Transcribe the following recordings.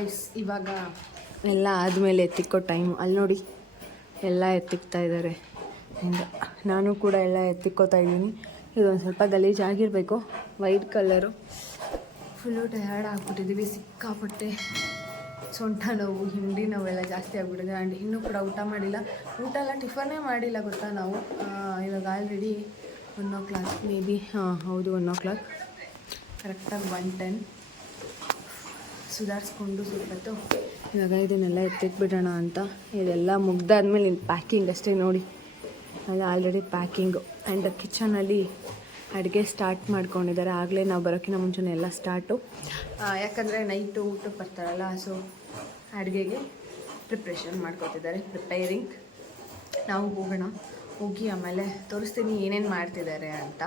Guys ಇವಾಗ. ಎಲ್ಲ ಆದಮೇಲೆ ಎತ್ತಿಕ್ಕೋ ಟೈಮ್ ಅಲ್ಲಿ ನೋಡಿ ಎಲ್ಲ ಎತ್ತಿಕ್ತಾ ಇದ್ದಾರೆ ಹಿಂಗೆ ನಾನು ಕೂಡ ಎಲ್ಲ ಎತ್ತಿಕ್ಕೋತಾ ಇದ್ದೀನಿ. ಇದೊಂದು ಸ್ವಲ್ಪ ಗಲೀಜಾಗಿರಬೇಕು ವೈಟ್ ಕಲರು ಫುಲ್ಲು ಟಯರ್ಡ್ ಆಗಿಬಿಟ್ಟಿದ್ದೀವಿ ಸಿಕ್ಕಾಪಟ್ಟೆ. ಸೊಂಟ ನೋವು ಹಿಂಡಿ ನೋವೆಲ್ಲ ಜಾಸ್ತಿ ಆಗಿಬಿಟ್ಟಿದೆ. ಆ್ಯಂಡ್ ಇನ್ನೂ ಕೂಡ ಊಟ ಮಾಡಿಲ್ಲ. ಊಟ ಎಲ್ಲ ಟಿಫನ್ನೇ ಮಾಡಿಲ್ಲ ಗೊತ್ತಾ ನಾವು. ಇವಾಗ already one o'clock may be ಹಾಂ ಹೌದು ಒನ್ ಓ ಕ್ಲಾಕ್ ಕರೆಕ್ಟಾಗಿ ಒನ್ ಟೆನ್ ಸುಧಾರಿಸ್ಕೊಂಡು ಸ್ವಲ್ಪ ಇವಾಗ ಇದನ್ನೆಲ್ಲ ಎತ್ತಿಟ್ಬಿಡೋಣ ಅಂತ. ಇದೆಲ್ಲ ಮುಗ್ದಾದ್ಮೇಲೆ ಇಲ್ಲಿ ಪ್ಯಾಕಿಂಗ್ ಅಷ್ಟೇ ನೋಡಿ. ಅದು ಆಲ್ರೆಡಿ ಪ್ಯಾಕಿಂಗು ಆ್ಯಂಡ್ ಕಿಚನಲ್ಲಿ ಅಡುಗೆ ಸ್ಟಾರ್ಟ್ ಮಾಡ್ಕೊಂಡಿದ್ದಾರೆ. ಆಗಲೇ ನಾವು ಬರೋಕ್ಕಿಂತ ಮುಂಚೆನೇ ಎಲ್ಲ ಸ್ಟಾರ್ಟು ಯಾಕಂದರೆ ನೈಟು ಊಟಕ್ಕೆ ಬರ್ತಾರಲ್ಲ ಸೊ ಅಡುಗೆಗೆ ಪ್ರಿಪ್ರೇಷನ್ ಮಾಡ್ಕೊತಿದ್ದಾರೆ ಪ್ರಿಪೇರಿಂಗ್ ನಾವು ಹೋಗೋಣ. ಹೋಗಿ ಆಮೇಲೆ ತೋರಿಸ್ತೀನಿ ಏನೇನು ಮಾಡ್ತಿದ್ದಾರೆ ಅಂತ.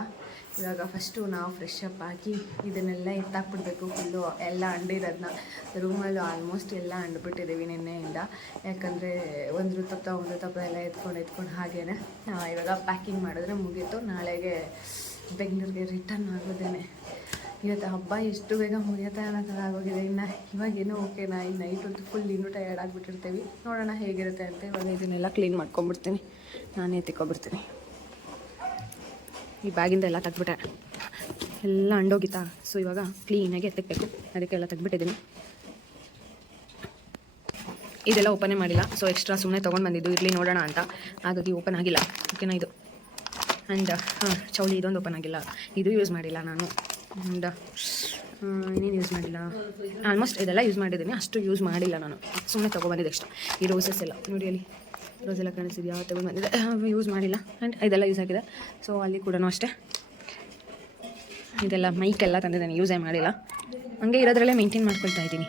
ಇವಾಗ ಫಸ್ಟು ನಾವು ಫ್ರೆಶ್ ಅಪ್ ಹಾಕಿ ಇದನ್ನೆಲ್ಲ ಎತ್ತಾಕ್ಬಿಡ್ಬೇಕು ಫುಲ್ಲು ಎಲ್ಲ ಅಂಡಿರೋದನ್ನ ರೂಮಲ್ಲಿ ಆಲ್ಮೋಸ್ಟ್ ಎಲ್ಲ ಅಂಡ್ಬಿಟ್ಟಿದ್ದೀವಿ ನಿನ್ನೆಯಿಂದ. ಯಾಕಂದರೆ ಒಂದು ತಪ್ಪ ಒಂದು ತಪ್ಪ ಎಲ್ಲ ಎತ್ಕೊಂಡು ಎತ್ಕೊಂಡು ಹಾಗೇನೆ ಇವಾಗ ಪ್ಯಾಕಿಂಗ್ ಮಾಡಿದ್ರೆ ಮುಗೀತು. ನಾಳೆಗೆ ಬೆಂಗಳೂರಿಗೆ ರಿಟರ್ನ್ ಆಗೋದೇನೆ. ಇವತ್ತು ಹಬ್ಬ ಎಷ್ಟು ಬೇಗ ಮುಗಿಯುತ್ತೆ ಅನ್ನೋ ಥರ ಆಗೋಗಿದೆ. ಇನ್ನು ಇವಾಗೇನೋ ಓಕೆ ನಾ ಇನ್ನು ನೈಟ್ ಹೊತ್ತು ಫುಲ್ ಇನ್ನೂ ಟಯರ್ಡ್ ಆಗಿಬಿಟ್ಟಿರ್ತೀವಿ. ನೋಡೋಣ ಹೇಗಿರುತ್ತೆ ಅಂತ ಇವಾಗ ಇದನ್ನೆಲ್ಲ ಕ್ಲೀನ್ ಮಾಡ್ಕೊಂಬಿಡ್ತೀನಿ ನಾನೇ ಎತ್ತಿಕೊಬಿಡ್ತೀನಿ ಈ ಬ್ಯಾಗಿಂದ ಎಲ್ಲ ತೆಗ್ದುಬಿಟ್ಟೆ. ಎಲ್ಲ ಅಂಡೋಗಿತ್ತಾ? ಸೊ ಇವಾಗ ಕ್ಲೀನಾಗಿ ಎತ್ತಬೇಕು ಅದಕ್ಕೆಲ್ಲ ತೆಗ್ದುಬಿಟ್ಟಿದ್ದೀನಿ. ಇದೆಲ್ಲ ಓಪನೇ ಮಾಡಿಲ್ಲ. ಸೊ ಎಕ್ಸ್ಟ್ರಾ ಸುಮ್ಮನೆ ತೊಗೊಂಡು ಬಂದಿದ್ದು. ಇರಲಿ ನೋಡೋಣ ಅಂತ. ಹಾಗಾಗಿ ಓಪನ್ ಆಗಿಲ್ಲ. ಓಕೆನಾ ಇದು. ಆ್ಯಂಡ್ ಹಾಂ, ಚೌಳಿ ಇದೊಂದು ಓಪನ್ ಆಗಿಲ್ಲ. ಇದು ಯೂಸ್ ಮಾಡಿಲ್ಲ ನಾನು. ಆ್ಯಂಡ್ ಇನ್ನೇನು ಯೂಸ್ ಮಾಡಿಲ್ಲ? ಆಲ್ಮೋಸ್ಟ್ ಇದೆಲ್ಲ ಯೂಸ್ ಮಾಡಿದ್ದೀನಿ. ಅಷ್ಟು ಯೂಸ್ ಮಾಡಿಲ್ಲ ನಾನು. ಸುಮ್ಮನೆ ತೊಗೊಬಂದಿದ್ದೆ ಅಷ್ಟು ಈ ರೋಸಸ್ ಎಲ್ಲ. ನೋಡಿ ಅಲ್ಲಿ. ರೋಸ್ ಎಲ್ಲ ಕಾಣಿಸಿದ್ಯಾ ತಗೊಂಡು ಬಂದಿದೆ. ಯೂಸ್ ಮಾಡಿಲ್ಲ. ಆ್ಯಂಡ್ ಇದೆಲ್ಲ ಯೂಸ್ ಆಗಿದೆ. ಸೊ ಅಲ್ಲಿ ಕೂಡ ಅಷ್ಟೇ. ಇದೆಲ್ಲ ಮೈಕ್ ಎಲ್ಲ ತಂದಿದ್ದೇನೆ. ಯೂಸೇ ಮಾಡಿಲ್ಲ. ಹಂಗೆ ಇರೋದ್ರಲ್ಲೇ ಮೇಂಟೈನ್ ಮಾಡ್ಕೊಳ್ತಾ ಇದ್ದೀನಿ.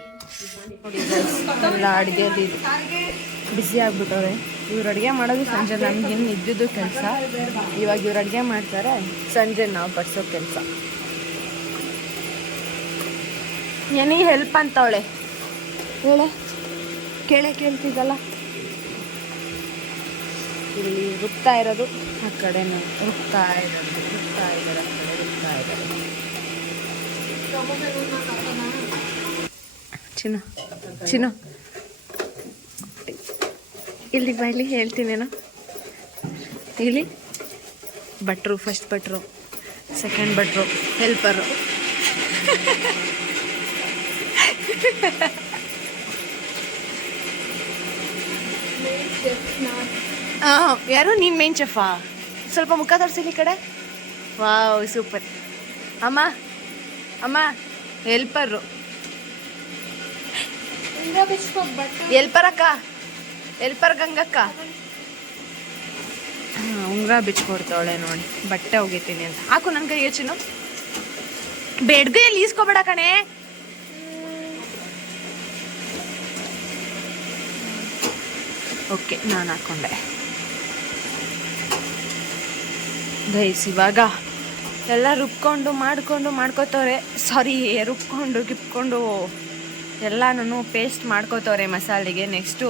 ಎಲ್ಲ ಅಡುಗೆ ಬಿಸಿ ಆಗ್ಬಿಟ್ಟವ್ರೆ. ಇವ್ರು ಅಡುಗೆ ಮಾಡೋದು ಸಂಜೆ. ನಮ್ಗೆ ಇನ್ನು ಇದ್ದಿದ್ದು ಕೆಲಸ. ಇವಾಗ ಇವ್ರು ಅಡುಗೆ ಮಾಡ್ತಾರೆ. ಸಂಜೆ ನಾವು ಬಡಿಸೋ ಕೆಲಸ. ಎನಿ ಹೆಲ್ಪ್ ಅಂತವಳೆ. ಹೇಳೆ? ಕೇಳೇ ಕೇಳ್ತಿದ್ದಲ್ಲ. ಇಲ್ಲಿ ರುಕ್ತಾ ಇರೋದು. ಆ ಕಡೆನೂ ರುಕ್ತಾ ಇರೋದು, ರುಕ್ತಾ ಇದ್ದಾರೆ, ಆ ಕಡೆ ರುಕ್ತಾ ಇದ್ದಾರೆ. ಚಿನ್ನ, ಚಿನ್ನು. ಇಲ್ಲಿ ಬಾಯ್ಲಿ ಹೇಳ್ತೀನೇನು ಇಲ್ಲಿ ಭಟ್ರು ಫಸ್ಟ್ ಭಟ್ರು ಸೆಕೆಂಡ್ ಭಟ್ರು ಹೆಲ್ಪರು ಹಾಂ ಯಾರು? ನೀನು ಮೇನ್ ಚೆಫಾ ಸ್ವಲ್ಪ ಮುಖ ತೋರಿಸಿಲ್ಲ ಈ ಕಡೆ. ವಾವ್ ಸೂಪರ್ ಅಮ್ಮ ಅಮ್ಮ ಹೆಲ್ಪರು ಎಲ್ಪರ್ ಅಕ್ಕ ಎಲ್ಪರ್ ಗಂಗಕ್ಕ ಹಾಂ ಉಂಗ್ರ ಬಿಚ್ಕೊಡ್ತಾವಳೆ ನೋಡಿ. ಬಟ್ಟೆ ಹೋಗಿತೀನಿ ಅಂತ. ಹಾಕು ನನ್ನ ಕೈ ಚಿನ್ನು. ಬೆಡ್ಗೆಯಲ್ಲಿ ಈಸ್ಕೊಬೇಡ ಕಣೆ. ಓಕೆ ನಾನು ಹಾಕ್ಕೊಂಡೆ ಗೈಸ್ ಇವಾಗ ಎಲ್ಲ ರುಬ್ಕೊಂಡು ಮಾಡಿಕೊಂಡು ಮಾಡ್ಕೋತವ್ರೆ. ಸಾರಿ ರುಬ್ಕೊಂಡು ಗಿಪ್ಕೊಂಡು ನಾನು ಪೇಸ್ಟ್ ಮಾಡ್ಕೋತವ್ರೆ ಮಸಾಲೆಗೆ. ನೆಕ್ಸ್ಟು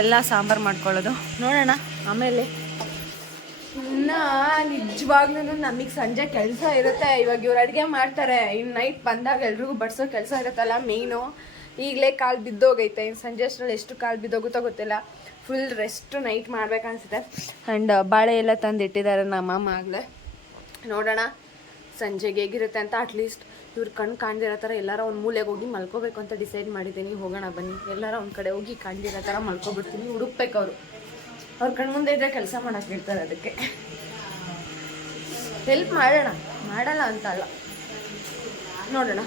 ಎಲ್ಲ ಸಾಂಬಾರು ಮಾಡ್ಕೊಳ್ಳೋದು. ನೋಡೋಣ, ಆಮೇಲೆ. ಇನ್ನು ನಿಜವಾಗ್ಲೂ ನಮಗೆ ಸಂಜೆ ಕೆಲಸ ಇರುತ್ತೆ. ಇವಾಗ ಇವ್ರು ಅಡುಗೆ ಮಾಡ್ತಾರೆ. ಇನ್ನು ನೈಟ್ ಬಂದಾಗ ಎಲ್ರಿಗೂ ಬಡಿಸೋ ಕೆಲಸ ಇರುತ್ತಲ್ಲ ಮೇಯ್ನು ಈಗಲೇ ಕಾಲು ಬಿದ್ದೋಗೈತೆ. ಇನ್ನು ಸಂಜೆ ಅಷ್ಟರಲ್ಲಿ ಎಷ್ಟು ಕಾಲು ಬಿದ್ದೋಗುತ್ತೋ ಗೊತ್ತಿಲ್ಲ. ಫುಲ್ ರೆಸ್ಟ್ ನೈಟ್ ಮಾಡ್ಬೇಕನ್ಸುತ್ತೆ. ಆ್ಯಂಡ್ ಬಾಳೆ ಎಲ್ಲ ತಂದು ಇಟ್ಟಿದ್ದಾರೆ ನಮ್ಮ ಆಗಲೇ. ನೋಡೋಣ, ಸಂಜೆಗೆ ಹೇಗಿರುತ್ತೆ ಅಂತ ಅಟ್ಲೀಸ್ಟ್ ಇವ್ರ ಕಣ್ಣು ಕಾಣ್ದಿರೋ ಥರ ಎಲ್ಲಾರ ಒಂದು ಮೂಲೆಗೆ ಹೋಗಿ ಮಲ್ಕೋಬೇಕು ಅಂತ ಡಿಸೈಡ್ ಮಾಡಿದ್ದೀನಿ. ಹೋಗೋಣ ಬನ್ನಿ. ಎಲ್ಲಾರ ಒಂದು ಕಡೆ ಹೋಗಿ ಕಾಣ್ದಿರೋ ಥರ ಮಲ್ಕೊಬಿಡ್ತೀನಿ. ಹುಡುಕ್ಬೇಕು ಅವರು. ಅವ್ರ ಕಣ್ಣು ಮುಂದೆ ಇದ್ದರೆ ಕೆಲಸ ಮಾಡೋಕೆ ಇರ್ತಾರೆ ಅದಕ್ಕೆ. ಹೆಲ್ಪ್ ಮಾಡೋಣ. ಮಾಡಲ್ಲ ಅಂತ ಅಲ್ಲ ನೋಡೋಣ.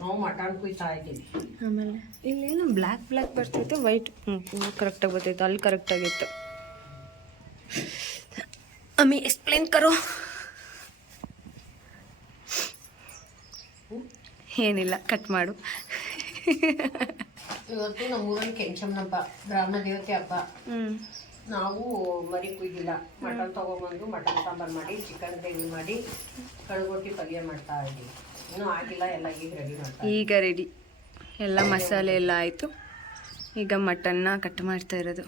ನಾವು ಮಟನ್ ಕುಯ್ತಾ ಇದ್ದೀವಿ. ಆಮೇಲೆ ಇಲ್ಲೇನು ಬ್ಲ್ಯಾಕ್ ಬ್ಲ್ಯಾಕ್ ಬರ್ತಿತ್ತು ವೈಟ್ ಹ್ಞೂ ಕರೆಕ್ಟಾಗಿ ಬರ್ತಿತ್ತು ಅಲ್ಲಿ ಕರೆಕ್ಟಾಗಿತ್ತು ಅಮ್ಮಿ ಎಕ್ಸ್ಪ್ಲೇನ್ ಕರೋ. ಏನಿಲ್ಲ ಕಟ್ ಮಾಡು. ಇವತ್ತು ನಮ್ಮೂರಲ್ಲಿ ಕೆಂಚಮ್ಮನ ಹಬ್ಬ ಬ್ರಾಹ್ಮಣ ದೇವತೆ ಹಬ್ಬ. ಹ್ಞೂ ನಾವು ಮರಿ ಕುಯ್ದಿಲ್ಲ. ಮಟನ್ ತಗೊಂಡ್ಬಂದು ಮಟನ್ ಸಾಂಬಾರ್ ಮಾಡಿ ಚಿಕನ್ ಗ್ರೇವಿ ಮಾಡಿ ಕಳುಗೊಟ್ಟಿ ಪಲ್ಯ ಮಾಡ್ತಾ ಇದ್ದೀವಿ. ಈಗ ರೆಡಿ ಎಲ್ಲ ಮಸಾಲೆ ಎಲ್ಲ ಆಯಿತು. ಈಗ ಮಟನ್ನ ಕಟ್ ಮಾಡ್ತಾ ಇರೋದು.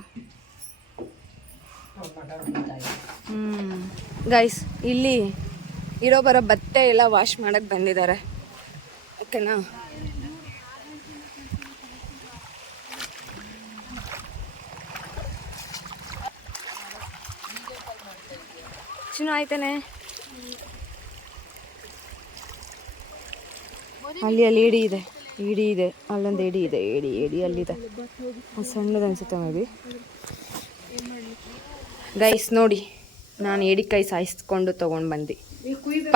ಹ್ಞೂ ಗೈಸ್ ಇಲ್ಲಿ ಇರೋ ಬರೋ ಬಟ್ಟೆ ಎಲ್ಲ ವಾಶ್ ಮಾಡೋಕೆ ಬಂದಿದ್ದಾರೆ. ಓಕೆನಾ? ಚಿನ್ನ ಆಯ್ತಾನೆ? ಅಲ್ಲಿ ಅಲ್ಲಿ ಇಡಿ ಇದೆ ಇಡಿ ಇದೆ, ಅಲ್ಲೊಂದು ಏಡಿ ಇದೆ ಏಡಿ ಏಡಿ ಅಲ್ಲಿದೆ. ಅದು ಸಣ್ಣದು ಅನ್ಸುತ್ತೆ ಮೇಬಿ ಗೈಸ್ ನೋಡಿ, ನಾನು ಏಡಿಕಾಯಿ ಸಾಯಿಸ್ಕೊಂಡು ತೊಗೊಂಡು ಬಂದು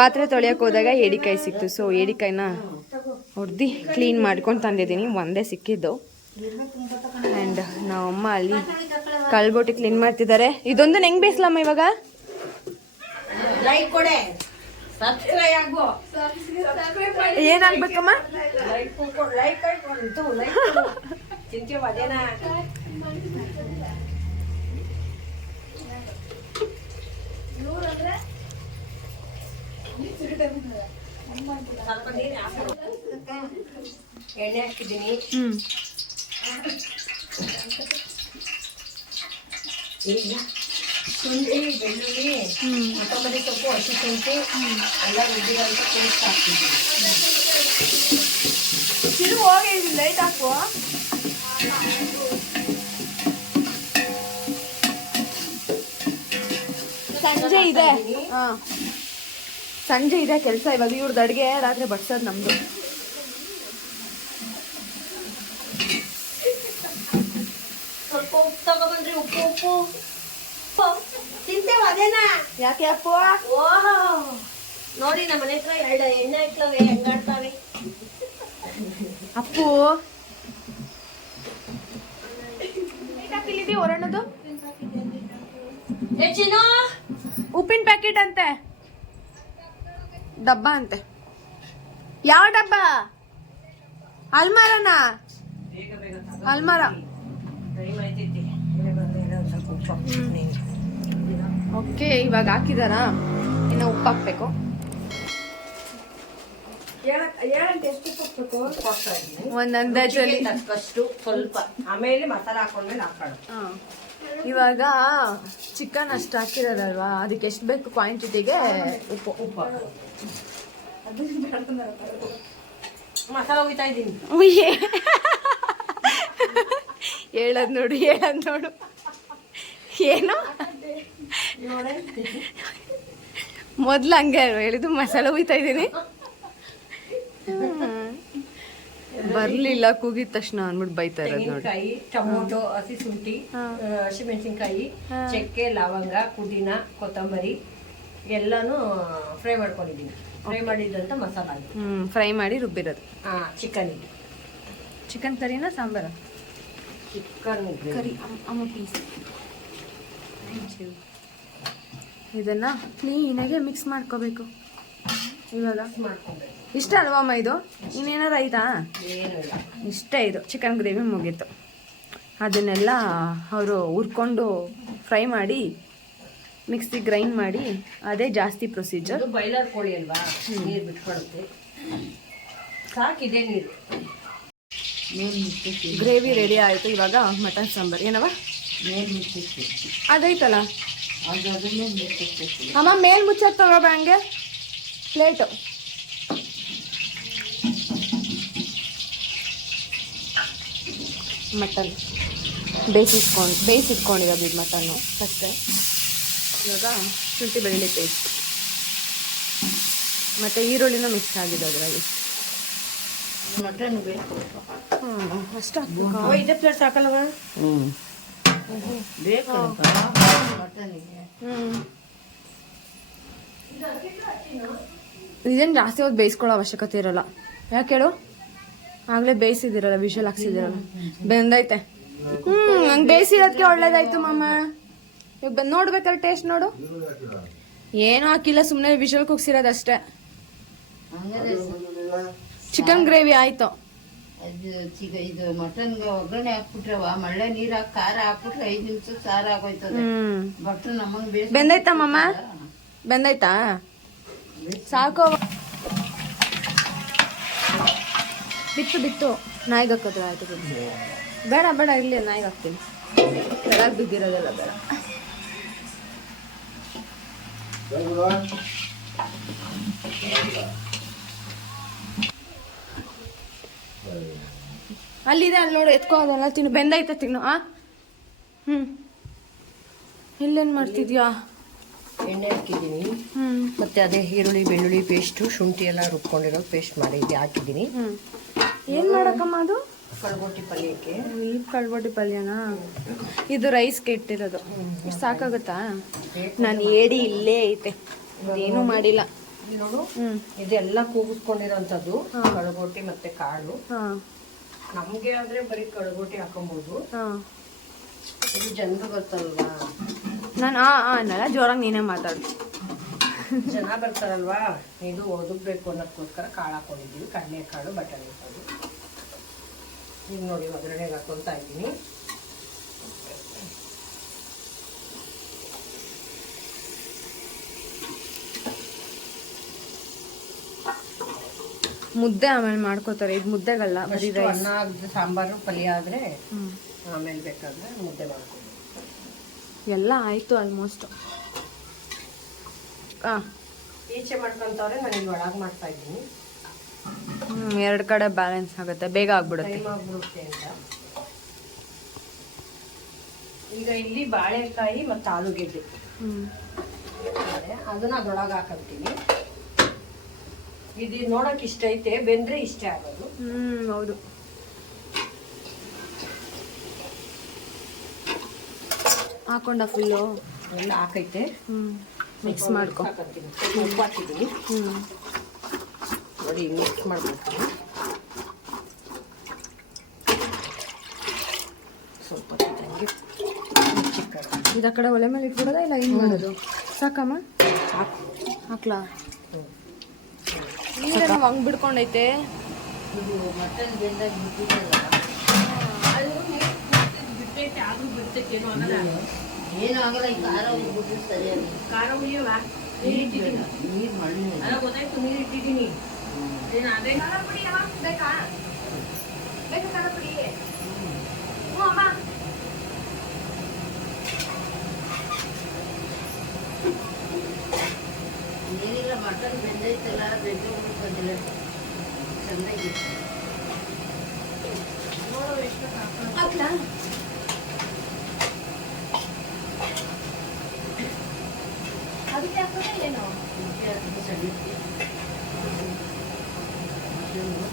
ಪಾತ್ರೆ ತೊಳೆಯೋಕೆ ಹೋದಾಗ ಏಡಿಕಾಯಿ ಸಿಕ್ತು. ಸೊ ಏಡಿಕಾಯಿನ ಹೊಡೆದು ಕ್ಲೀನ್ ಮಾಡ್ಕೊಂಡು ತಂದಿದ್ದೀನಿ. ಒಂದೇ ಸಿಕ್ಕಿದ್ದು. ಆ್ಯಂಡ್ ನಮ್ಮಮ್ಮ ಅಲ್ಲಿ ಕಳ್ಬೋಟಿ ಕ್ಲೀನ್ ಮಾಡ್ತಿದ್ದಾರೆ. ಇದೊಂದು ಹೆಂಗೆ ಬೇಯಿಸ್ಲಮ್ಮ ಇವಾಗ? ಏನಾಗ್ಬೇಕಮ್ಮ. ಎಣ್ಣೆ ಹಾಕಿದ್ದೀನಿ ಈಗ ಶುಂಠಿ ಬೆಳ್ಳುಳ್ಳಿ ಕೊತ್ತಂಬರಿ ಸೊಪ್ಪು ಹಸಿ ಶುಂಠಿ ಎಲ್ಲ ರುಬ್ಬಿರೋಂಥ ಪೇಸ್ಟ್ ಹಾಕ್ತಿದ್ದೀನಿ ಚಿರು ಹೋಗಿ ಲೈಟ್ ಹಾಕು ಸಂಜೆ ಇದೆ. ಹಾ. ಸಂಜೆ ಇದೆ ಕೆಲಸ ಇವಾಗ ಇವ್ರದ್ದು ಅಡುಗೆ ರಾತ್ರಿ ಬಡ್ಸೋದು ನಮ್ದು. ಸ್ವಲ್ಪ ಉಪ್ಪು ತಗೊಬಂದ್ರಿ ಉಪ್ಪು ಉಪ್ಪು. ತಿಂತೇವ ಅದೇನಾ ಯಾಕೆ ಅಪ್ಪ? ಓಹೋ ನೋಡಿ ನಮ್ಮ ಮನೆ ಹತ್ರ ಎರಡು ಎಣ್ಣೆ ಹಾಕ್ಲವೆ ಹೆಂಗಾಡ್ತಾವೆ ಅಪ್ಪು. ಹಾಕಿಲ್ಲಿದಿ ಹೊರಣ್ಣದು ಹೆಚ್ಚಿನ ಉಪ್ಪಿನ ಪ್ಯಾಕೆಟ್ ಅಂತೆ. ಡಬ್ಬ ಅಂತೆ. ಯಾವ ಡಬ್ಬ? ಅಲ್ಮಾರನಾ? ಅಲ್ಮಾರ ಟೈಮ್ ಆಯ್ತೈತಿ ಬೇಗ ಬೇಗ ಒಂದ್ ಸ್ವಲ್ಪ ಉಪ್ಪು ಹಾಕ್ತೀನಿ. ಓಕೆ ಇವಾಗ ಹಾಕಿದಾರಾ? ಇನ್ನು ಉಪ್ಪು ಹಾಕ್ಬೇಕು. ಒಂದ್ ಅಂದಾಜಲ್ಲಿ. ತಕ್ಕಷ್ಟು ಸ್ವಲ್ಪ. ಆಮೇಲೆ ಮಸಾಲ ಹಾಕೊಂಡ್ಮೇಲೆ ಹಾಕೋಣ ಇವಾಗ ಚಿಕನ್ ಅಷ್ಟು ಹಾಕಿರೋದಲ್ವಾ? ಅದಕ್ಕೆ ಎಷ್ಟು ಬೇಕು ಕ್ವಾಂಟಿಟಿಗೆ? ಉಪ್ಪು ಉಪ್ಪು ಮಸಾಲೆ ಮಸಾಲ ಹುಯ್ತಾ ಇದ್ದೀನಿ. ಹೇಳದ್ ನೋಡು ಹೇಳದ್ ನೋಡು. ಏನು? ಮೊದ್ಲು ಹಂಗೆ ಹೇಳಿದ್ದು? ಮಸಾಲೆ ಹುಯ್ತಾ ಇದ್ದೀನಿ. ಬರ್ಲಿಲ್ಲ ಕೂಗಿದ ತಕ್ಷಣ ಅಂದ್ಬಿಟ್ಟು ಬೈತಾ ಇರೋದು ನೋಡಿ. ಟೊಮೊಟೊ ಹಸಿ ಶುಂಠಿ ಹಾ. ಹಸಿಮೆಣಸಿನ್ಕಾಯಿ ಚಕ್ಕೆ ಲವಂಗ ಪುದೀನ ಕೊತ್ತಂಬರಿ ಎಲ್ಲಾನು ಫ್ರೈ ಮಾಡ್ಕೊಂಡಿದ್ದೀನಿ. ಫ್ರೈ ಮಾಡಿದಂತ ಮಸಾಲ ಹ್ಮ್ ಫ್ರೈ ಮಾಡಿ ರುಬ್ಬಿರೋದು. ಚಿಕನ್ ಚಿಕನ್ ಕರಿನಾ ಸಾಂಬಾರ? ಚಿಕನ್ ಕರಿ ಅಮ್ಮ ಪ್ಲೀಸ್ ಇದನ್ನ ಕ್ಲೀನಾಗೆ ಮಿಕ್ಸ್ ಮಾಡ್ಕೋಬೇಕು. ಇವಾಗ ಇಷ್ಟ ಅಲ್ವಾ ಇದು? ಇನ್ನೇನಾರು ಆಯ್ತಾ? ಇಷ್ಟ ಇದು. ಚಿಕನ್ ಗ್ರೇವಿ ಮುಗೀತು. ಅದನ್ನೆಲ್ಲ ಅವರು ಹುರ್ಕೊಂಡು ಫ್ರೈ ಮಾಡಿ ಮಿಕ್ಸಿ ಗ್ರೈಂಡ್ ಮಾಡಿ ಅದೇ ಜಾಸ್ತಿ ಪ್ರೊಸೀಜರ್ ಬೈಲರ್ ಕೋಳಿ ಅಲ್ವಾ? ನೀರು ಬಿಟ್ಕೊಡುತ್ತೆ. ಸಾಕಿದೆ ನೀರು. ಗ್ರೇವಿ ರೆಡಿ ಆಯಿತು. ಇವಾಗ ಮಟನ್ ಸಾಂಬಾರ್. ಏನವ? ಅದೈತಲ್ಲ ಅಮ್ಮ ಮೇಲ್ ಮುಚ್ಚಕ್ ತಗೋಬ ಹಂಗೆ. ಪ್ಲೇಟ್ ಮಟನ್ ಬೇಯಿಸಿಟ್ಕೊಂಡು ಬೇಯಿಸಿಟ್ಕೊಂಡಿರೋದು ಇದು ಮಟನ್ನು ಫಸ್ಟ್ ಇವಾಗ ಶುಂಠಿ ಬೆಳ್ಳುಳ್ಳಿ ಪೇಸ್ಟ್ ಮತ್ತು ಈರುಳ್ಳಿನೂ ಮಿಕ್ಸ್ ಆಗಿದೆ ಅದರಲ್ಲಿ. ಮಟನ್ ಬೇಕು ಹ್ಞೂ ಅಷ್ಟು ಇದೇ ಪ್ಲೇಟ್ ಸಾಕಲ್ವ ಬೇಕು ಹ್ಮ್ ಇದೇನು ಜಾಸ್ತಿ ಹೊತ್ತು ಬೇಯಿಸ್ಕೊಳ್ಳೋ ಅವಶ್ಯಕತೆ ಇರಲ್ಲ. ಯಾಕೆ ಹೇಳು? ಆಗ್ಲೇ ಬೇಯಿಸಿದಿರಲ್ಲ ವಿಷಲ್ ಹಾಕ್ಸಿದಿರಲ್ಲ ಬೆಂದೈತೆ. ಹ್ಮ್ ಹಂಗೆ ಬೇಯಿಸಿರೋದಕ್ಕೆ ಒಳ್ಳೇದಾಯ್ತು ಮಾಮ. ಇವಾಗ ಬಂದು ನೋಡ್ಬೇಕಾದ್ರೆ ಟೇಸ್ಟ್ ನೋಡು. ಏನೂ ಹಾಕಿಲ್ಲ ಸುಮ್ಮನೆ ವಿಷಲ್ ಕುಗ್ಸಿರೋದಷ್ಟೇ. ಚಿಕನ್ ಗ್ರೇವಿ ಆಯ್ತು. ಅದು ಚಿಗ ಇದು ಮಟನ್ಗೆ ಒಗ್ಗರಣೆ ಹಾಕ್ಬಿಟ್ರವ ಮಳೆ ನೀರ್ ಹಾಕಿ ಖಾರ ಹಾಕ್ಬಿಟ್ರೆ ಐದ್ ನಿಮಿಷ ಸಾರು ಆಗೋಯ್ತದೆ. ಭಟ್ರು ನಮ್ಮಂಗ್ ಬೇಸ್ ಬೆಂದೈತಾ ಮಾಮ? ಬೆಂದೈತಾ ಸಾಕೋ. ಬಿತ್ತು ಬಿತ್ತು. ನಾಯಿಗೆ ಹಾಕೋದ್ರೆ ಆಯ್ತು ಬಿಡು. ಬೇಡ ಬೇಡ ಇರ್ಲಿ ನಾಯಿಗೆ ಹಾಕ್ತೀನಿ. ಕೆಳಗೆ ಬಿದ್ದಿರೋದೆಲ್ಲ ಬೇಡ. ಅಲ್ಲಿದೆ ಅಲ್ಲಿ ನೋಡು ಎತ್ಕೋ ಅದೆಲ್ಲ ತಿನ್ನು. ಬೆಂದೈತ ತಿನ್ನು ಆ? ಹ್ಞೂ ಇಲ್ಲೇನು ಮಾಡ್ತಿದ್ಯಾ? ಎಣ್ಣೆ ಹಾಕಿದ್ದೀನಿ. ಮತ್ತೆ ಅದೇ ಈರುಳ್ಳಿ ಬೆಳ್ಳುಳ್ಳಿ ಪೇಸ್ಟು ಶುಂಠಿ ಎಲ್ಲ ರುಬ್ಕೊಂಡಿರೋ ಪೇಸ್ಟ್ ಮಾಡಿ ಇದು ಹಾಕಿದ್ದೀನಿ. ಏನು ಮಾಡಕ್ಕಮ್ಮ ಅದು? ಕಳ್ಗೊಟ್ಟಿ ಪಲ್ಯಕ್ಕೆ. ಈ ಕಳ್ಬೊಟ್ಟಿ ಪಲ್ಯನಾ? ಇದು ರೈಸ್ ಇಟ್ಟಿರೋದು. ಇಷ್ಟು ಸಾಕಾಗುತ್ತಾ? ನಾನು ಏಡಿ ಇಲ್ಲೇ ಐತೆ. ಏನೂ ಮಾಡಿಲ್ಲ. ಇಲ್ಲಿ ನೋಡು. ಇದೆಲ್ಲ ಕೂಗಿಸ್ಕೊಂಡಿರೋಂಥದ್ದು ಕಡಗೋಟಿ ಮತ್ತೆ ಕಾಳು. ನಮ್ಗೆ ನಮಗೆ ಆದ್ರೆ ಬರೀ ಕಳಗೋಟಿ ಹಾಕೊಬಹುದು ಹಾಂ. ಇದು ಜನರು ಗೊತ್ತಲ್ವಾ? ನಾನು ಆ ಆ ಅನ್ನಲ್ಲ ಜೋರಾಗಿ ನೀನೇ ಮಾತಾಡು ಜನ ಬರ್ತಾರಲ್ವಾ? ಇದು ಒದಗ್ಬೇಕು ಅನ್ನೋದಕ್ಕೋಸ್ಕರ ಕಾಳು ಹಾಕೊಂಡಿದ್ದೀವಿ ಕಡಲೆಕಾಳು ಬಟಾಣಿ ಕಾಳು. ಈಗ ನೋಡಿ ಒಗ್ಗರಣೆಗೆ ಹಾಕೊತಾ ಇದ್ದೀನಿ. ಮುದ್ದೆ ಆಮೇಲೆ ಮಾಡ್ಕೋತಾರೆ ಇದು ಮುದ್ದೆಗಲ್ಲ ಬರೀ ರೈಸ್ ಅನ್ನ ಆಗ್ದು ಸಾಂಬಾರು ಪಲ್ಯ ಆದ್ರೆ ಆಮೇಲೆ ಬೇಕಾದ್ರೆ ಮುದ್ದೆ ಎಲ್ಲ ಆಯಿತು ಆಲ್ಮೋಸ್ಟ್ ಹಾಂ ಈಚೆ ಮಾಡ್ಕೊಂತವ್ರೆ ನಾನು ಇಲ್ಲಿ ಒಳಗೆ ಮಾಡ್ತಾ ಇದ್ದೀನಿ. ಹ್ಞೂ ಎರಡು ಕಡೆ ಬ್ಯಾಲೆನ್ಸ್ ಆಗುತ್ತೆ ಬೇಗ ಆಗ್ಬಿಡುತ್ತೆ. ಟೈಮ್ ಆಗ್ಬಿಡುತ್ತೆ ಅಂತ. ಈಗ ಇಲ್ಲಿ ಬಾಳೆಕಾಯಿ ಮತ್ತು ಆಲೂಗೆಡ್ಡೆ. ಹ್ಞೂ. ಅದನ್ನ ಅದೊಳಗೆ ಹಾಕಂತೀನಿ ಇದು ನೋಡಕ್ ಇಷ್ಟ ಐತೆ ಬೆಂದ್ರೆ ಇಷ್ಟ ಆಗೋದು. ಹ್ಮ್ ಹೌದು. ಹಾಕೊಂಡ ಫುಲ್ಲು ಎಲ್ಲ ಹಾಕೈತೆ. ಹ್ಞೂ ಮಿಕ್ಸ್ ಮಾಡ್ಕೊ. ಸ್ವಲ್ಪ ಉಪ್ಪು ಹಾಕಿದ್ದೀನಿ. ಹ್ಞೂ ನೋಡಿ ಮಿಕ್ಸ್ ಮಾಡ್ಬೇಕು ಸ್ವಲ್ಪ ತಂಗಿ ಇದು ಆ ಕಡೆ ಒಲೆ ಮೇಲೆ ಇಟ್ಬಿಡೋದಾ ಇಲ್ಲ ಹಿಂಗೆ ಮಾಡೋದು? ಸಾಕಮ್ಮ? ಹಾಕು. ಹಾಕ್ಲಾ? ಹಂಗೆ ಬಿಡ್ಕೊಂಡೈತೆ ಏನು ಆಗಲ್ಲ ಈ ಖಾರ ಉಳ್ಬಿಟ್ಟು ಸರಿಯಾಗಿ ಖಾರ ಉಳಿಯವ ನೀರು ಇಟ್ಟಿದ್ದೀನಿ. ನೀರು ಮಣ್ಣು ಅಲ್ಲ ಗೊತ್ತಾಯ್ತು ನೀರು ಇಟ್ಟಿದ್ದೀನಿ. ಏನು ಅದೇ ಬೇಕಾ? ಬೇಕಾ ಖಾರ ಪುಡಿ? ಹ್ಞೂ ಅಮ್ಮ. ಮಟನ್ ಬೆಂದೈತಲ್ಲ ಬೆಂದು ಬಂದಿಲ್ಲ. ಚೆನ್ನಾಗಿ. ಹಾಕ್ಲಾ? ಅದಕ್ಕೆ ಹಾಕೋದ ಏನು?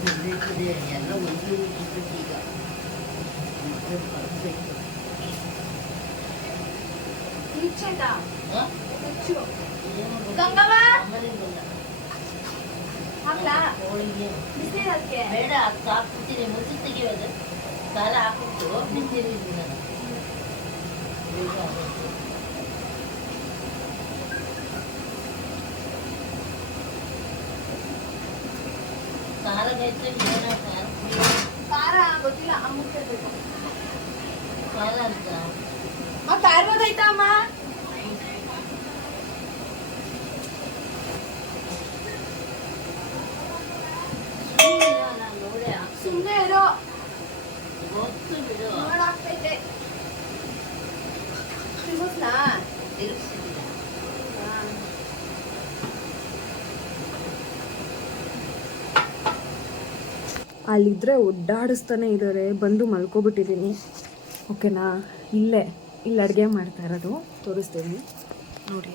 ಬೆಂದೈತದೆ ಎಲ್ಲ ಒಂದು ಈಗ. ಮಟನ್ ಕಳ್ಸೈತೆ ಈಚೆಗ? ಹಾಂ? ಹೆಚ್ಚು ಏನು ಗಂಗವ್ವ ಆಮೇಲೆ ಬಂದ ಹಾಕ್ಲಾ ಹೋಳಿಗೆ ಬಿಸಿ ಅದಕ್ಕೆ ಬೇಡ ಅದು ಹಾಕ್ಬಿಡ್ತೀನಿ ಮುಚ್ಚಿ ತೆಗಿಯೋದು ಖಾರ ಹಾಕ್ಬಿಟ್ಟು ಬಿಸಿಲಿದ್ದೀನಿ ನಾನು ಬೇಗ ಆಗೋಯ್ತು. ಖಾರ ಬೇಯ್ತು ಏನ ಖಾರ ಪುಡಿ ಖಾರ ಗೊತ್ತಿಲ್ಲ ಅಮ್ಮಕ್ಕೆ ಬೇಕು ಖಾರ ಅಂತ ಅಮ್ಮ ಖಾರ ಗೊತ್ತಾಯ್ತಾ ಅಮ್ಮ ಸುಮ್ನಿರು, ನಾನ್ ನೋಡೇ ಹಾಕ್ತೀನಿ. ಸುಮ್ಮನೆ ಇರೋ ಗೊತ್ತು ಬಿಡು ನೋಡಾಗ್ತೈತೆ ತಿರ್ಗಿಸ್ಲಾ ಅಲ್ಲಿದ್ರೆ ಒಡ್ಡಾಡಿಸ್ತಾನೆ ಇದ್ದಾರೆ ಬಂದು ಮಲ್ಕೊಬಿಟ್ಟಿದ್ದೀನಿ ಓಕೆನಾ? ಇಲ್ಲೇ, ಇಲ್ಲಿ ಅಡುಗೆ ಮಾಡ್ತಾ ಇರೋದು, ತೋರಿಸ್ತೀನಿ. ನೋಡಿ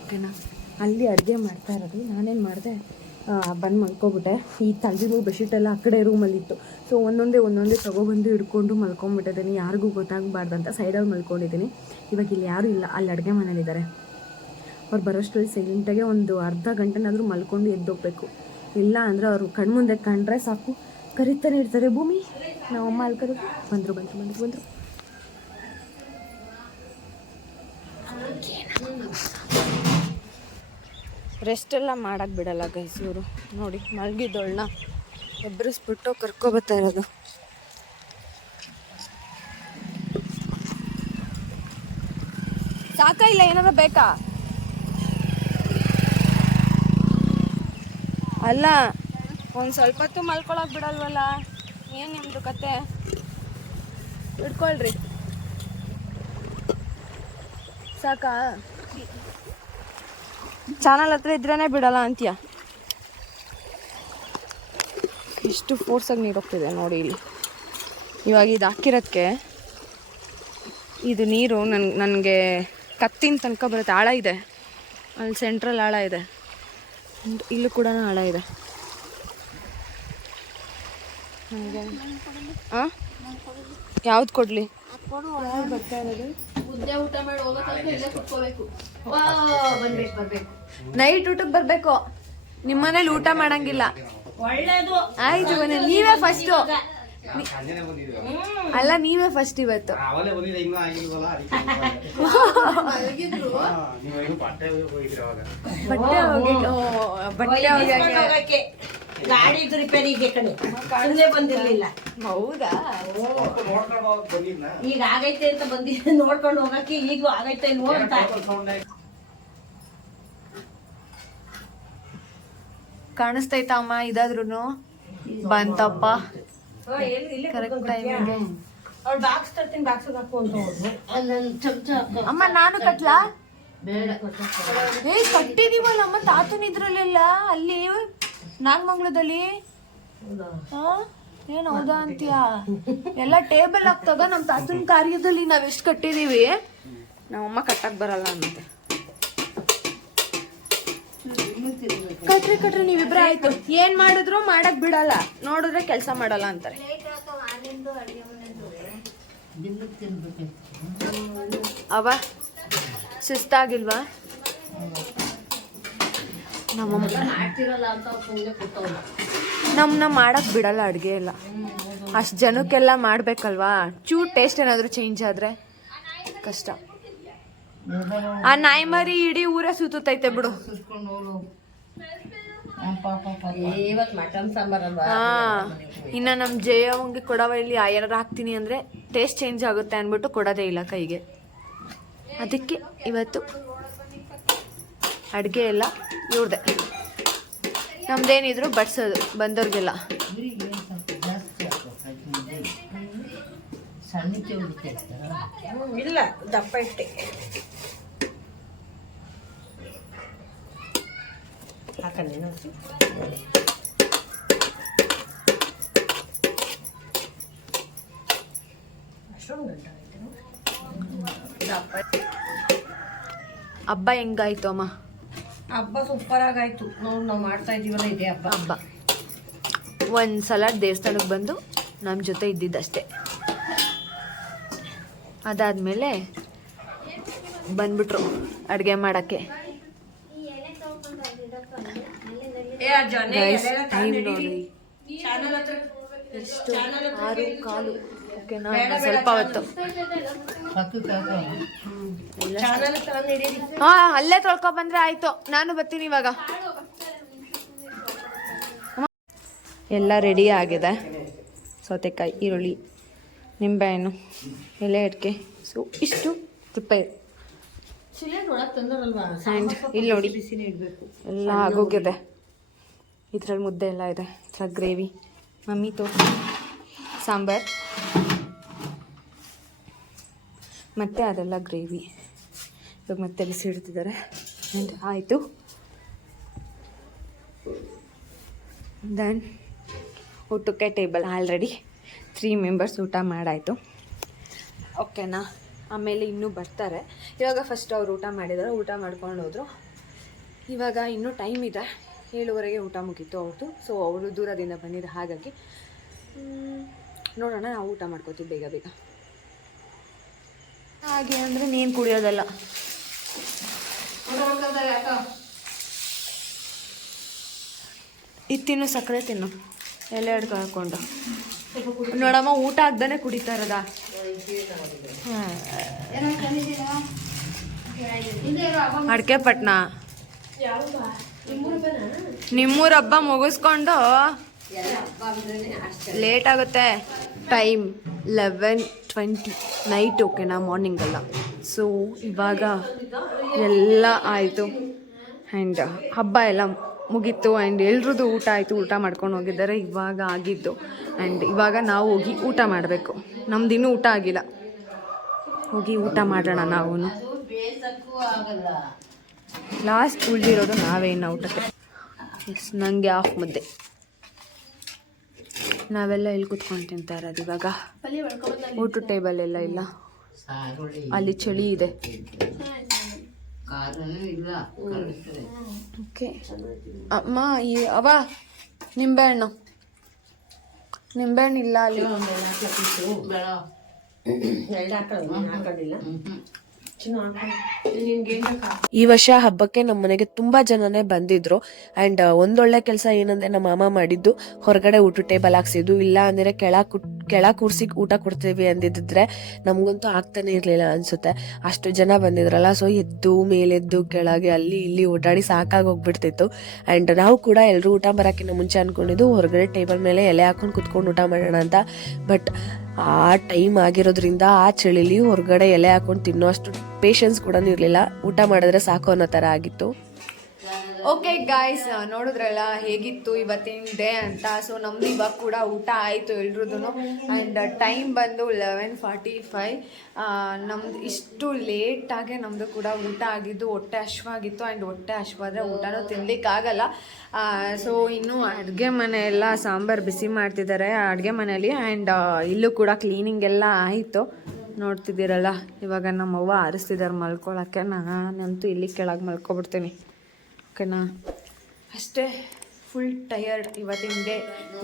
ಓಕೆನಾ? ಅಲ್ಲಿ ಅಡುಗೆ ಮಾಡ್ತಾ ಇರೋದು, ನಾನೇನು ಮಾಡಿದೆ? ಬಂದು ಮಲ್ಕೊಬಿಟ್ಟೆ. ಈ ತಲೆದು ಬೆಡ್ಶೀಟ್ ಎಲ್ಲ ಆ ಕಡೆ ರೂಮಲ್ಲಿತ್ತು ಸೊ ಒಂದೊಂದೇ ಒಂದೊಂದೇ ತೊಗೊಬಂದು ಹಿಡ್ಕೊಂಡು ಮಲ್ಕೊಂಬಿಟ್ಟಿದ್ದೀನಿ. ಯಾರಿಗೂ ಗೊತ್ತಾಗಬಾರ್ದಂತ ಸೈಡಲ್ಲಿ ಮಲ್ಕೊಂಡಿದ್ದೀನಿ. ಇವಾಗ ಇಲ್ಲಿ ಯಾರೂ ಇಲ್ಲ. ಅಲ್ಲಿ ಅಡುಗೆ ಮನೇಲಿದ್ದಾರೆ ಅವ್ರು ಬರೋಷ್ಟರಲ್ಲಿ ಸೈಲೆಂಟಾಗೆ ಒಂದು ಅರ್ಧ ಗಂಟೆನಾದರೂ ಮಲ್ಕೊಂಡು ಎದ್ದೋಗ್ಬೇಕು. ಇಲ್ಲ ಅಂದರೆ ಅವರು ಕಣ್ಮುಂದೆ ಕಂಡ್ರೆ ಸಾಕು. ಕರಿತಾನೆ ಇರ್ತಾರೆ. ಭೂಮಿ, ನಾವು ಅಮ್ಮ ಕರೆದು ಬಂದರು ಬಂದರು ಬಂದರು ಬಂದರು. ರೆಸ್ಟ್ ಎಲ್ಲ ಮಾಡಕ್ಕೆ ಬಿಡಲ್ಲ ಗೈಸ್ ಇವರು. ನೋಡಿ ಮಲಗಿದ್ದವಳನ್ನ ಎಬ್ಬರಿಸ್ಬಿಟ್ಟು ಕರ್ಕೊಬತ್ತಾ ಇರೋದು. ಸಾಕ ಇಲ್ಲ ಏನಾರ ಬೇಕಾ? ಅಲ್ಲ, ಒಂದು ಸ್ವಲ್ಪ ಹೊತ್ತು ಮಲ್ಕೊಳಕ್ ಬಿಡಲ್ವಲ್ಲ? ಏನು ನಿಮ್ಮದು ಕತೆ? ಇಟ್ಕೊಳ್ರಿ ಸಾಕಾ? ಚಾನಲ್ ಹತ್ರ ಇದ್ರೇ ಬಿಡಲ್ಲ ಅಂತೀಯ? ಇಷ್ಟು ಫೋರ್ಸಾಗಿ ನೀರು ಹೋಗ್ತಿದೆ ನೋಡಿ ಇಲ್ಲಿ. ಇವಾಗ ಇದು ಹಾಕಿರೋದಕ್ಕೆ ಇದು ನೀರು ನನ್, ನನಗೆ ಕತ್ತಿನ ತನಕ ಬರುತ್ತೆ. ಆಳ ಇದೆ. ಅಲ್ಲಿ ಸೆಂಟ್ರಲ್ ಆಳ ಇದೆ. ಇಲ್ಲೂ ಕೂಡ ಆಳ ಇದೆ. ಹಾಂ ಯಾವ್ದು ಕೊಡಲಿ? ಮುದ್ದೆ ಊಟ ಮಾಡಿ ಹೋಗೋ ತನಕ ಇಲ್ಲೇ ಕುತ್ಕೋಬೇಕು. ಬರ್ಬೇಕು ಬರ್ಬೇಕು. ನೈಟ್ ಊಟಕ್ಕೆ ಬರಬೇಕು. ನಿಮ್ಮನೇಲಿ ಊಟ ಮಾಡಂಗಿಲ್ಲ. ಒಳ್ಳೇದು. ಆಯ್ತು ಬನ್ನಿ ನೀವೇ ಫಸ್ಟು ಅಲ್ಲ ನೀವೇ ಫಸ್ಟ್ ಇವತ್ತು. ಬಟ್ಟೆ ಹೋಗಿ ಬಟ್ಟೆ ಹೋಗಿ ಗಾಡಿ ರಿಪೇರಿಗೆ ಕಣೆ. ಸುಮ್ಮನೆ ಬಂದಿರ್ಲಿಲ್ಲ. ಹೌದಾ? ಈಗ ಆಗೈತೆ ಅಂತ ಬಂದಿದ್ದೆ ನೋಡ್ಕೊಂಡು ಹೋಗಕ್ಕೆ ಈಗೂ ಆಗೈತೆ ನೋಡ್ತಾ ಅಂತ. ಕಾಣಿಸ್ತೈತಾ ಅಮ್ಮ ಇದಾದ್ರೂ ಬಂತಪ್ಪ? ಗೆ. ಬಾಕ್ಸ್ ತರ್ತೀನಿ ಬಾಕ್ಸ್ ಹಾಕು ಅಂತ ಹೋದ್ರು. ಅಲ್ಲೊಂದು ಚಮಚ ಅಮ್ಮ ನಾನು ಕಟ್ಲಾ? ಬೇಡ. ಏ ಕಟ್ಟಿದೀವಲ್ಲ ಅಮ್ಮ ತಾತನ ಇದ್ರಲ್ಲೆಲ್ಲ? ಅಲ್ಲಿ ನಾಗಮಂಗ್ಲದಲ್ಲಿ ಹಾ ಏನ್ ಹೌದಾ ಅಂತೀಯ? ಎಲ್ಲ ಟೇಬಲ್ ಹಾಕ್ತಾಗ ನಮ್ ತಾತನ ಕಾರ್ಯದಲ್ಲಿ ನಾವ್ ಎಷ್ಟ್ ಕಟ್ಟಿದೀವಿ. ನಮ್ಮಮ್ಮ ಕಟ್ಟಕ್ ಬರಲ್ಲ ಅಂತ. ಕಟ್ರಿ ಕಟ್ರಿ ನೀವಿಬ್ರ ಆಯ್ತು. ಏನ್ ಮಾಡಿದ್ರು ಮಾಡಕ್ ಬಿಡಲ್ಲ. ನೋಡಿದ್ರೆ ಕೆಲ್ಸ ಮಾಡಲ್ಲ ಅಂತಾರೆ. ಅವ ಸುಸ್ತಾಗಿಲ್ವಾ ನಮ್ಮಮ್ಮ ಮಾಡ್ತಿರಲ್ಲ ಅಂತ ಸುಮ್ಮನೆ ಕೂತವ್ರು ನಮ್ಮನ್ನ ಮಾಡಕ್ ಬಿಡಲ್ಲ ಅಡುಗೆ ಎಲ್ಲ. ಅಷ್ಟು ಜನಕ್ಕೆಲ್ಲ ಮಾಡ್ಬೇಕಲ್ವಾ? ಚೂರ್ ಟೇಸ್ಟ್ ಏನಾದರೂ ಚೇಂಜ್ ಆದ್ರೆ ಕಷ್ಟ. ಆ ನಾಯಿ ಮರಿ ಇಡೀ ಊರೇ ಸುತ್ತೈತೆ ಬಿಡು. ಇನ್ನ ನಮ್ಮ ಜಯವಂಗೆ ಕೊಡವ ಇಲ್ಲಿ ಏನಾರು ಹಾಕ್ತೀನಿ ಅಂದ್ರೆ ಟೇಸ್ಟ್ ಚೇಂಜ್ ಆಗುತ್ತೆ ಅಂದ್ಬಿಟ್ಟು ಕೊಡೋದೇ ಇಲ್ಲ ಕೈಗೆ. ಅದಕ್ಕೆ ಇವತ್ತು ಅಡುಗೆ ಎಲ್ಲ ಇವ್ರದೆ. ನಮ್ದೇನಿದ್ರು ಬಡ್ಸೋದು ಬಂದವ್ರಿಗೆಲ್ಲ ಇಲ್ಲ ದಪ್ಪ ಇಟ್ಟೆ. ಅಬ್ಬ ಅಷ್ಟೊಂದು ಹಬ್ಬ ಹೆಂಗಾಯ್ತು ಅಮ್ಮ? ಹಬ್ಬ ಸೂಪರ್ ಆಗಾಯ್ತು. ನೋಡಿ ನಾವು ಮಾಡ್ತಾ ಇದೀವಲ್ಲ ಇದೆ ಹಬ್ಬ. ಹಬ್ಬ. ಒಂದು ಸಲ ದೇವಸ್ಥಾನಕ್ಕೆ ಬಂದು ನಮ್ಮ ಜೊತೆ ಇದ್ದಿದ್ದಷ್ಟೇ. ಅದಾದಮೇಲೆ ಬಂದ್ಬಿಟ್ರು ಅಡುಗೆ ಮಾಡೋಕ್ಕೆ. ಎಷ್ಟು ಆರು ಕಾಲು. ಓಕೆನಾ ಸ್ವಲ್ಪ ಹೊತ್ತು. ಹಾ ಅಲ್ಲೇ ತೊಳ್ಕೊ ಬಂದ್ರೆ ಆಯ್ತು. ನಾನು ಬರ್ತೀನಿ ಇವಾಗ. ಎಲ್ಲ ರೆಡಿ ಆಗಿದೆ. ಸೌತೆಕಾಯಿ ಈರುಳ್ಳಿ ನಿಂಬೆಹಣ್ಣು ಎಲೆ ಅಡಿಕೆ ಸೊ ಇಷ್ಟು ಪ್ರಿಪೇರ್ ಆ್ಯಂಡ್ ಇಲ್ಲಿ ನೋಡಿ. ಎಲ್ಲ ಆಗೋಗಿದೆ. ಇದ್ರಲ್ಲಿ ಮುದ್ದೆ ಎಲ್ಲ ಇದೆ. ಗ್ರೇವಿ ಮಮ್ಮಿ ತೋರಿಸಿ. ಸಾಂಬಾರ್. ಮತ್ತು ಅದೆಲ್ಲ ಗ್ರೇವಿ. ಇವಾಗ ಮತ್ತೆ ಬಿಸಿ ಇಡ್ತಿದ್ದಾರೆ. ಆಯಿತು. ದೆನ್ ಊಟಕ್ಕೆ ಟೇಬಲ್ ಆಲ್ರೆಡಿ ತ್ರೀ ಮೆಂಬರ್ಸ್ ಊಟ ಮಾಡಾಯಿತು. ಓಕೆನಾ ಆಮೇಲೆ ಇನ್ನೂ ಬರ್ತಾರೆ. ಇವಾಗ ಫಸ್ಟ್ ಅವ್ರು ಊಟ ಮಾಡಿದಾರೆ. ಊಟ ಮಾಡ್ಕೊಂಡು ಹೋದರು. ಇವಾಗ ಇನ್ನೂ ಟೈಮ್ ಇದೆ. ಏಳುವರೆಗೆ ಊಟ ಮುಗೀತು ಅವ್ರದ್ದು ಸೊ ಅವರು ದೂರದಿಂದ ಬಂದಿದ್ದು ಹಾಗಾಗಿ ನೋಡೋಣ, ನಾವು ಊಟ ಮಾಡ್ಕೋತೀವಿ ಬೇಗ ಬೇಗ. ಹಾಗೆ ಅಂದರೆ ನೀನು ಕುಡಿಯೋದಲ್ಲ. ಇದು ತಿನ್ನು ಸಕ್ಕರೆ ತಿನ್ನು. ಎಲೆ ಅಡ್ಕ ಹಾಕೊಂಡು. ನೋಡಮ್ಮ ಊಟ ಆಗ್ದಾನೆ ಕುಡಿತಾ ಇರೋದಾ? ಅಡ್ಕೆ ಪಟ್ನ? ನಿಮ್ಮೂರ ಹಬ್ಬ ಮುಗಿಸ್ಕೊಂಡು ಲೇಟ್ ಆಗುತ್ತೆ. ಟೈಮ್ ಲೆವೆನ್ ಟ್ವೆಂಟಿ ನೈಟ್ ಓಕೆನಾ ಮಾರ್ನಿಂಗ್ ಅಲ್ಲ. ಸೊ ಇವಾಗ ಎಲ್ಲ ಆಯಿತು. ಆ್ಯಂಡ್ ಹಬ್ಬ ಎಲ್ಲ ಮುಗೀತು. ಆ್ಯಂಡ್ ಎಲ್ರದ್ದು ಊಟ ಆಯಿತು. ಊಟ ಮಾಡ್ಕೊಂಡು ಹೋಗಿದ್ದಾರೆ. ಇವಾಗ ಆಗಿದ್ದು. ಆ್ಯಂಡ್ ಇವಾಗ ನಾವು ಹೋಗಿ ಊಟ ಮಾಡಬೇಕು. ನಮ್ದು ಇನ್ನೂ ಊಟ ಆಗಿಲ್ಲ. ಹೋಗಿ ಊಟ ಮಾಡೋಣ ನಾವು ಲಾಸ್ಟ್ ಉಳಿದಿರೋದು ನಾವೇ ಇನ್ನು ಊಟಕ್ಕೆ. ಎಸ್ ನನಗೆ ಆಫ್ ಮುದ್ದೆ. ನಾವೆಲ್ಲ ಇಲ್ಲಿ ಕುತ್ಕೊಂಡು ತಿಂತಾ ಇರೋದು ಇವಾಗ. ಊಟ ಟೇಬಲ್ ಎಲ್ಲ ಇಲ್ಲ. ಅಲ್ಲಿ ಚಳಿ ಇದೆ. ಓಕೆ. ಅಮ್ಮ ಈ ಅವ ನಿಂಬೆಹಣ್ಣು. ನಿಂಬೆಹಣ್ಣು ಇಲ್ಲ ಅಲ್ಲಿ. ಈ ವರ್ಷ ಹಬ್ಬಕ್ಕೆ ನಮ್ಮ ಮನೆಗೆ ತುಂಬಾ ಜನನೇ ಬಂದಿದ್ರು. ಅಂಡ್ ಒಂದೊಳ್ಳೆ ಕೆಲಸ ಏನಂದ್ರೆ ನಮ್ಮ ಮಾಮ ಮಾಡಿದ್ದು ಹೊರಗಡೆ ಊಟ ಟೇಬಲ್ ಹಾಕ್ಸಿದ್ದು. ಇಲ್ಲ ಅಂದ್ರೆ ಕೆಳ ಕೆಳ ಕೂರ್ಸಿ ಊಟ ಕೊಡ್ತೀವಿ ಅಂದಿದ್ರೆ ನಮ್ಗಂತೂ ಆಗ್ತಾನೆ ಇರ್ಲಿಲ್ಲ ಅನ್ಸುತ್ತೆ. ಅಷ್ಟು ಜನ ಬಂದಿದ್ರಲ್ಲ ಸೊ ಎದ್ದು ಮೇಲೆದ್ದು ಕೆಳಗೆ ಅಲ್ಲಿ ಇಲ್ಲಿ ಓಡಾಡಿ ಸಾಕಾಗಿ ಹೋಗ್ಬಿಡ್ತಿತ್ತು. ಅಂಡ್ ನಾವು ಕೂಡ ಎಲ್ಲರೂ ಊಟ ಬರೋಕ್ಕಿಂತ ಮುಂಚೆ ಅನ್ಕೊಂಡಿದ್ದು, ಹೊರಗಡೆ ಟೇಬಲ್ ಮೇಲೆ ಎಲೆ ಹಾಕೊಂಡು ಕುತ್ಕೊಂಡು ಊಟ ಮಾಡೋಣ ಅಂತ. ಬಟ್ ಆ ಟೈಮ್ ಆಗಿರೋದ್ರಿಂದ ಆ ಚಳಿಲಿ ಹೊರಗಡೆ ಎಲೆ ಹಾಕೊಂಡು ತಿನ್ನೋ ಅಷ್ಟು ಪೇಷನ್ಸ್ ಕೂಡ ಇರಲಿಲ್ಲ. ಊಟ ಮಾಡಿದ್ರೆ ಸಾಕು ಅನ್ನೋ ಥರ ಆಗಿತ್ತು. ಓಕೆ ಗಾಯ್ಸ್ ನೋಡಿದ್ರಲ್ಲ, ಹೇಗಿತ್ತು ಇವತ್ತಿನ ಡೇ ಅಂತ. ಸೊ ನಮ್ದು ಇವಾಗ ಕೂಡ ಊಟ ಆಯಿತು ಎಲ್ರದ್ದು ಆ್ಯಂಡ್ ಟೈಮ್ ಬಂದು ಲೆವೆನ್ ಫಾರ್ಟಿ ಫೈವ್ ನಮ್ದು ಇಷ್ಟು ಲೇಟಾಗೆ ನಮ್ಮದು ಕೂಡ ಊಟ ಆಗಿದ್ದು, ಹೊಟ್ಟೆ ಹಶ್ವಾಗಿತ್ತು. ಆ್ಯಂಡ್ ಹೊಟ್ಟೆ ಹಶ್ವಾದ್ರೆ ಊಟನೂ ತಿನ್ಲಿಕ್ಕಾಗಲ್ಲ. ಸೊ ಇನ್ನು ಅಡುಗೆ ಮನೆ ಎಲ್ಲ ಸಾಂಬಾರು ಬಿಸಿ ಮಾಡ್ತಿದ್ದಾರೆ ಅಡುಗೆ ಮನೆಯಲ್ಲಿ. ಆ್ಯಂಡ್ ಇಲ್ಲೂ ಕೂಡ ಕ್ಲೀನಿಂಗ್ ಎಲ್ಲ ಆಯಿತು. ನೋಡ್ತಿದ್ದೀರಲ್ಲ, ಇವಾಗ ನಮ್ಮವ್ವ ಆರಿಸ್ತಿದ್ದಾರೆ ಮಲ್ಕೊಳ್ಳೋಕ್ಕೆ ನಾನಂತೂ ಇಲ್ಲಿ ಕೆಳಗೆ ಮಲ್ಕೊಬಿಡ್ತೀನಿ. ಓಕೆನಾ ಅಷ್ಟೇ ಫುಲ್ ಟಯರ್ಡ್ ಇವತ್ತಿನ ಡೇ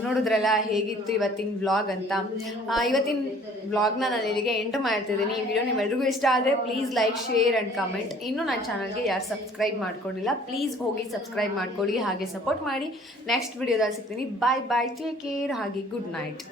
ನೋಡಿದ್ರಲ್ಲ ಹೇಗಿತ್ತು ಇವತ್ತಿನ ವ್ಲಾಗ್ ಅಂತ? ಇವತ್ತಿನ ವ್ಲಾಗ್ನ ನಾನು ಇಲ್ಲಿಗೆ ಎಂಟು ಮಾಡ್ತಿದ್ದೀನಿ. ಈ ವಿಡಿಯೋ ನಿಮ್ಮೆಲ್ರಿಗೂ ಇಷ್ಟ ಆದರೆ please like share and comment ಇನ್ನೂ ನನ್ನ ಚಾನಲ್ಗೆ ಯಾರು ಸಬ್ಸ್ಕ್ರೈಬ್ ಮಾಡ್ಕೊಂಡಿಲ್ಲ ಪ್ಲೀಸ್ ಹೋಗಿ ಸಬ್ಸ್ಕ್ರೈಬ್ ಮಾಡ್ಕೊಳ್ಳಿ, ಹಾಗೆ ಸಪೋರ್ಟ್ ಮಾಡಿ. ನೆಕ್ಸ್ಟ್ ವಿಡಿಯೋದಲ್ಲಿ ಸಿಗ್ತೀನಿ. ಬಾಯ್ ಬಾಯ್ ಟೇಕ್ ಕೇರ್ ಹಾಗೆ ಗುಡ್ ನೈಟ್